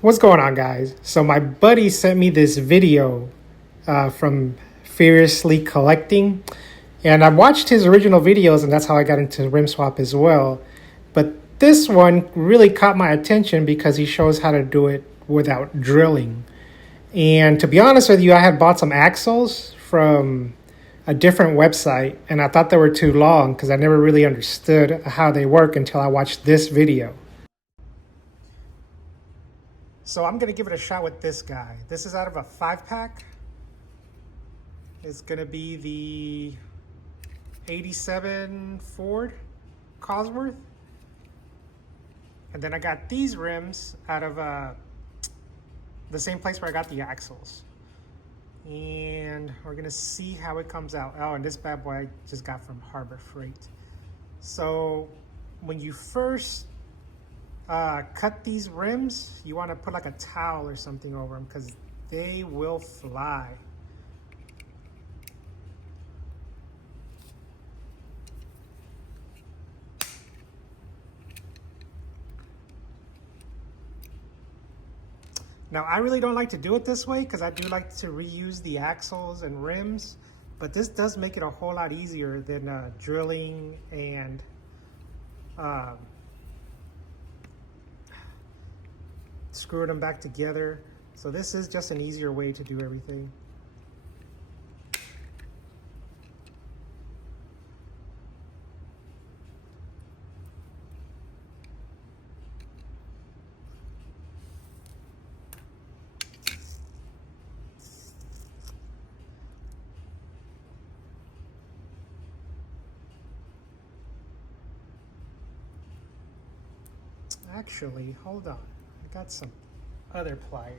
What's going on, guys? So my buddy sent me this video from Furiously Collecting, and I watched his original videos, and that's how I got into rim swap as well. But this one really caught my attention because he shows how to do it without drilling. And to be honest with you, I had bought some axles from a different website, and I thought they were too long because I never really understood how they work until I watched this video. So I'm going to give it a shot with this guy. This is out of a 5-pack. It's going to be the 87 Ford Cosworth. And then I got these rims out of the same place where I got the axles. And we're going to see how it comes out. Oh, and this bad boy I just got from Harbor Freight. So when you first cut these rims, you want to put like a towel or something over them because they will fly. Now, I really don't like to do it this way because I do like to reuse the axles and rims, but this does make it a whole lot easier than drilling and screwing them back together. So this is just an easier way to do everything. Actually, hold on. I got some other pliers.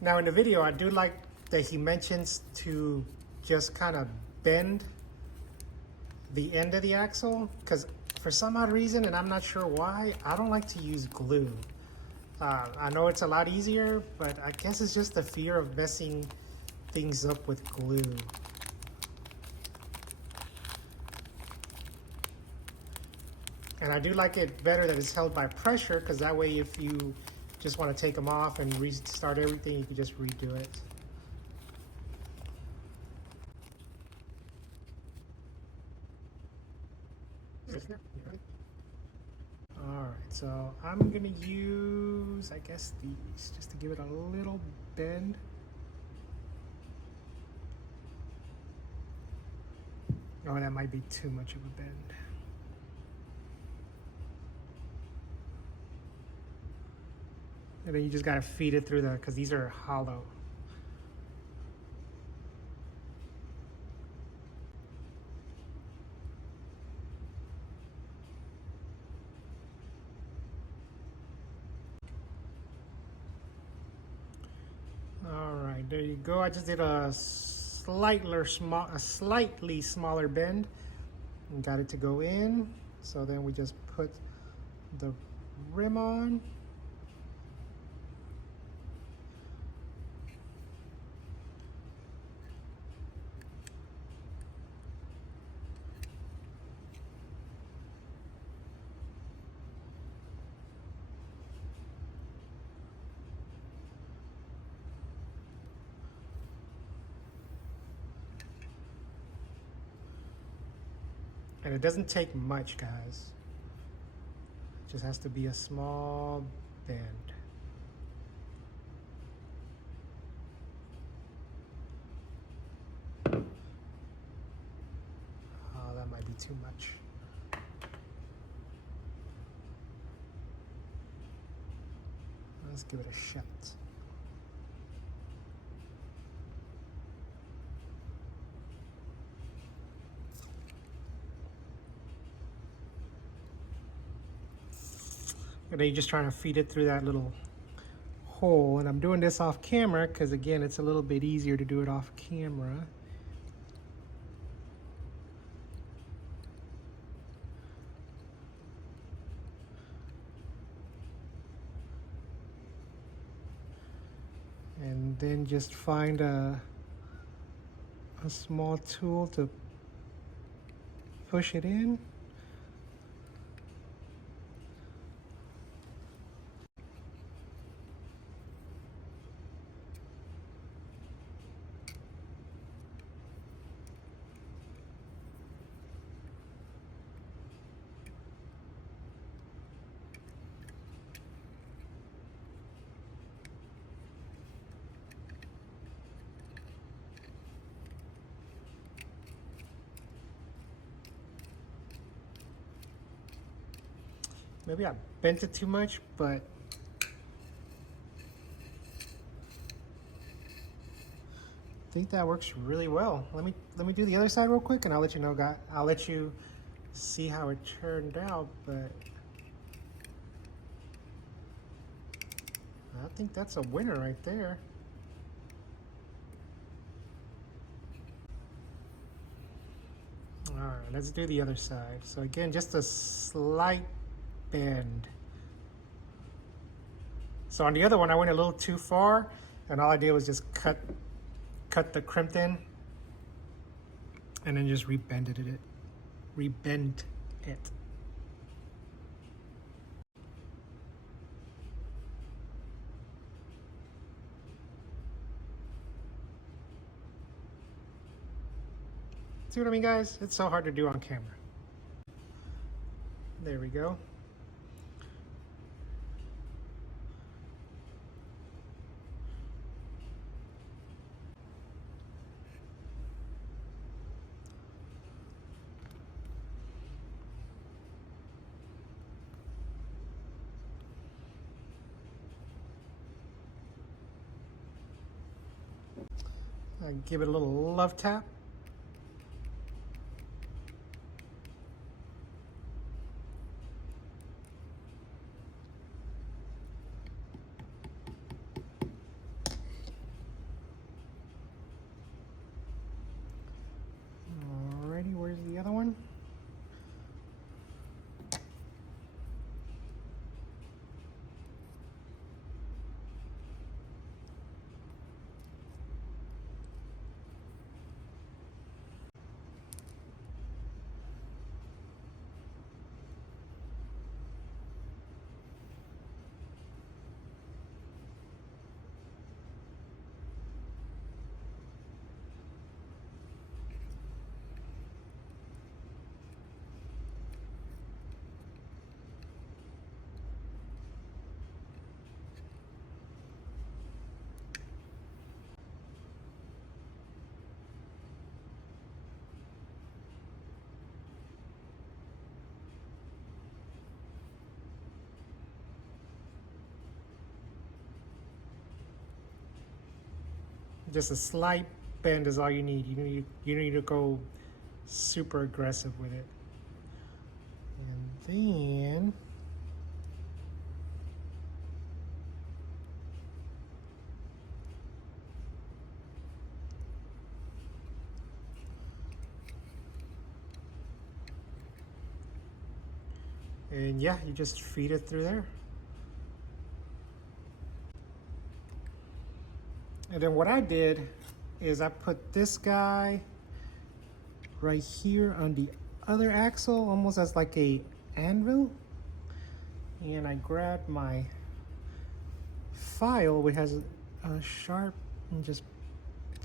Now in the video, I do like that he mentions to just kind of bend the end of the axle because for some odd reason, and I'm not sure why, I don't like to use glue. I know it's a lot easier, but I guess it's just the fear of messing things up with glue. And I do like it better that it's held by pressure because that way if you just want to take them off and restart everything, you can just redo it. Alright, so I'm gonna use, I guess, these just to give it a little bend. Oh, that might be too much of a bend. And then you just gotta feed it through because these are hollow. All right, there you go. I just did a slightly smaller bend and got it to go in. So then we just put the rim on. And it doesn't take much, guys. It just has to be a small bend. Oh, that might be too much. Let's give it a shot. And then you're just trying to feed it through that little hole. And I'm doing this off camera because, again, it's a little bit easier to do it off camera. And And then just find a small tool to push it in. Maybe I bent it too much, but I think that works really well. Let me do the other side real quick, and I'll let you know, guys. I'll let you see how it turned out. But I think that's a winner right there. All right, let's do the other side. So again, just a slight bend. So on the other one, I went a little too far, and all I did was just cut the crimp in, and then just rebend it. See what I mean, guys? It's so hard to do on camera. There we go. Give it a little love tap. Alrighty, where's the other one? Just a slight bend is all you need. You need to go super aggressive with it. And then yeah, you just feed it through there. And then what I did is I put this guy right here on the other axle, almost as like a anvil. And I grabbed my file, which has a sharp, and just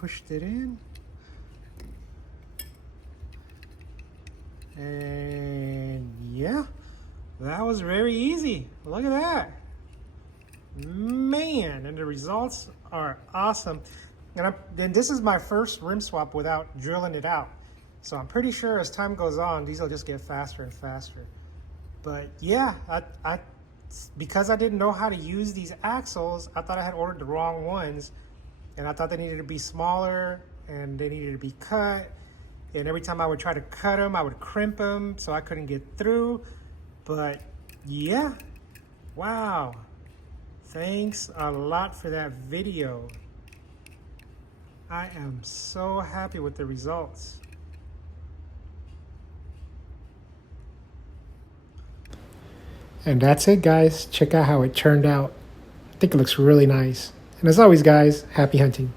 pushed it in. And yeah, that was very easy. Look at that. Man, and the results are awesome. And then this is my first rim swap without drilling it out. So I'm pretty sure as time goes on, these will just get faster and faster. But yeah, because I didn't know how to use these axles, I thought I had ordered the wrong ones. And I thought they needed to be smaller and they needed to be cut. And every time I would try to cut them, I would crimp them so I couldn't get through. But yeah, wow. Thanks a lot for that video. I am so happy with the results. And that's it, guys. Check out how it turned out. I think it looks really nice. And as always, guys, happy hunting.